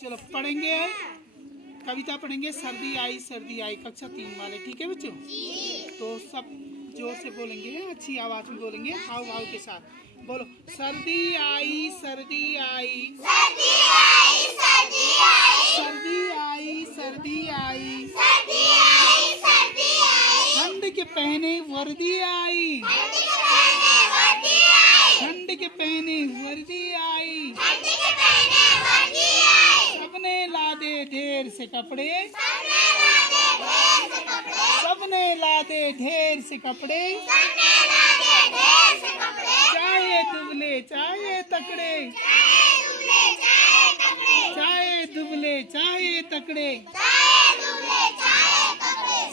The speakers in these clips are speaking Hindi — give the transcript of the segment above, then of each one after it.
चलो पढ़ेंगे, कविता पढ़ेंगे। सर्दी आई कक्षा 3 वाले, ठीक है बच्चों? तो सब जोर से बोलेंगे, अच्छी आवाज में बोलेंगे, हाव भाव के साथ बोलो। सर्दी आई सर्दी आई सर्दी आई सर्दी आई सर्दी आई सर्दी आई सर्दी आई सर्दी आई ठंड के पहने वर्दी आई ठंड के पहने वर्दी आई सबने लादे ढेर से कपड़े सबने लादे ढेर से कपड़े चाहे दुबले चाहे तकड़े चाहे दुबले चाहे तकड़े।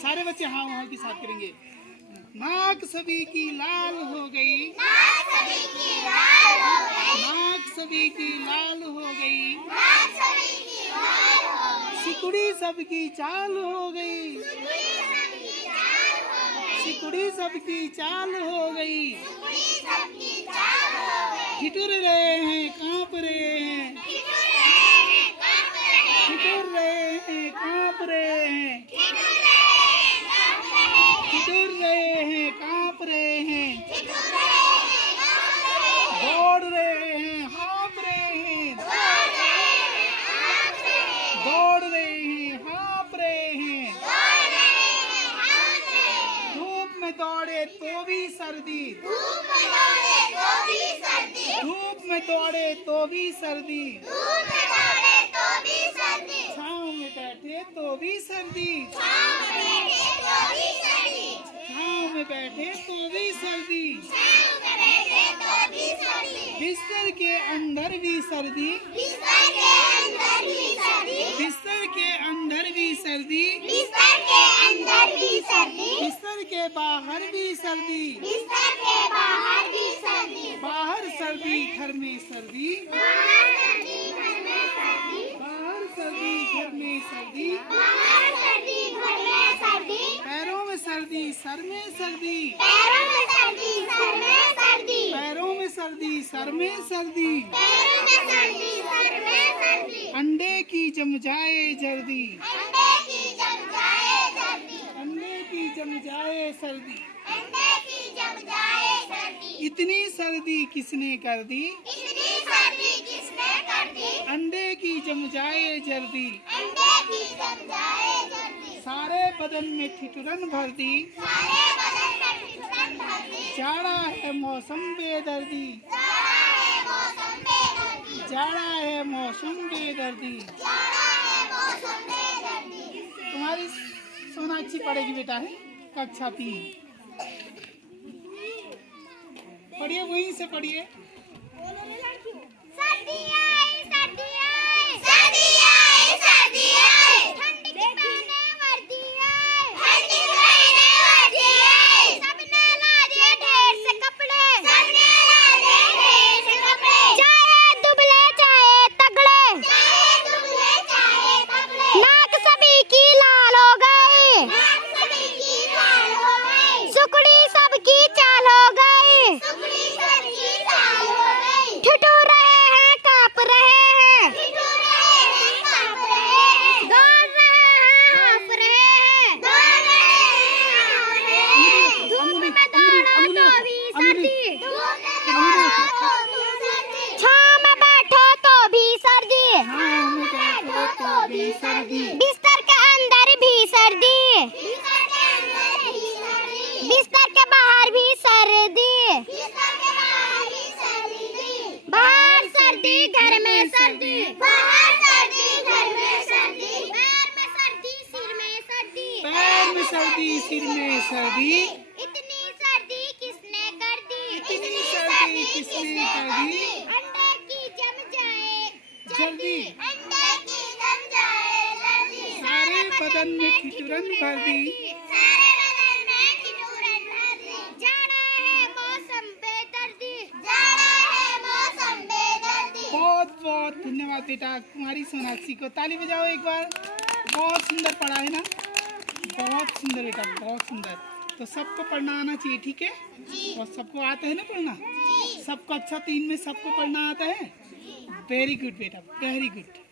सारे बच्चे हाँ वहाँ के साथ करेंगे। नाक सभी की लाल हो गई नाक सभी की लाल हो गई सिकुड़ी सबकी चाल हो गई सिकुड़ी सबकी चाल हो गई ठिठुर रहे हैं कांप रहे हैं ठिठुर रहे हैं कांप रहे हैं ठिठुर रहे हैं कांप रहे हैं दौड़ रहे हैं हाँफ रहे हैं दौड़ रहे हैं हाँफ रहे हैं धूप में दौड़े तो भी सर्दी धूप में दौड़े तो भी सर्दी छाँव में बैठे तो भी सर्दी छाँव में बैठे तो भी सर्दी बिस्तर के अंदर भी सर्दी बिस्तर के अंदर भी सर्दी बिस्तर के बाहर भी सर्दी बाहर सर्दी घर में सर्दी बाहर सर्दी घर में सर्दी पैरों में सर्दी सर में सर्दी पैरों में सर्दी सर में सर्दी अंडे की जम जाए जर्दी अंडे की जम जाए सर्दी इतनी सर्दी किसने कर दी अंडे की जम जाए जर्दी सारे बदन में ठिठुरन भर दी जाड़ा है मौसम बेदर्दी जाड़ा है मौसम बेदर्दी। तुम्हारी सोनाक्षी पढ़ेगी बेटा, है कक्षा 3। पढ़िए, वहीं से पढ़िए। बिस्तर के अंदर भी सर्दी बिस्तर के बाहर भी सर्दी बाहर सर्दी घर में सर्दी पैर में सर्दी सिर में सर्दी इतनी सर्दी किसने कर दी अंडे की जम जाए जल्दी सारे बदन में ठिठुरन भर दी जाड़ा है मौसम बेदर्दी बहुत बहुत धन्यवाद बेटा तुम्हारी सोनाक्षी को। ताली बजाओ एक बार। बहुत सुंदर पढ़ा है ना, बहुत सुंदर बेटा, बहुत सुंदर। तो सबको पढ़ना आना चाहिए, ठीक है? और सबको आता है ना पढ़ना? सबको कक्षा 3 में सबको पढ़ना आता है? वेरी गुड बेटा, वेरी गुड।